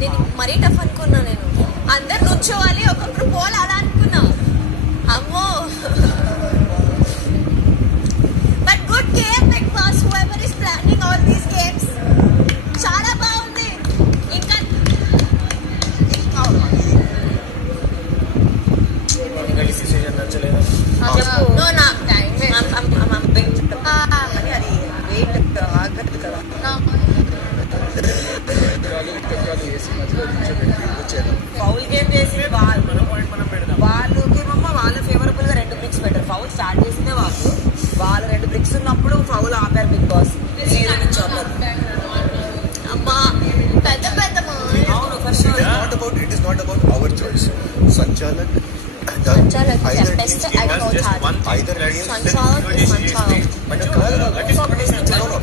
నేను మరీ టఫ్ అనుకున్నా. నేను అందరు నుంచోవాలి, ఒక్కొక్కరు పోవాలి అలా అనుకున్నా. అమ్మో, but good game Bigg Boss, whoever is planning all these games. చాలా బాగుంది. ఇంకా నో నాకు టైం అది వెయిట్ ఆగదు కదా. ఫౌల్ గేమ్ చేసి వాళ్ళకేమమ్మా వాళ్ళ ఫేవరబుల్ గా 2 బ్రిక్స్ పెట్టారు. ఫౌల్ స్టార్ట్ చేసిందే వాళ్ళు 2 బ్రిక్స్ ఉన్నప్పుడు ఫౌల్ ఆపారు బిగ్ బాస్. అమ్మా పెద్ద పెద్ద అవును first it is not about our choice. Sanjalak best I thought either Sanjalak is Sanjalak.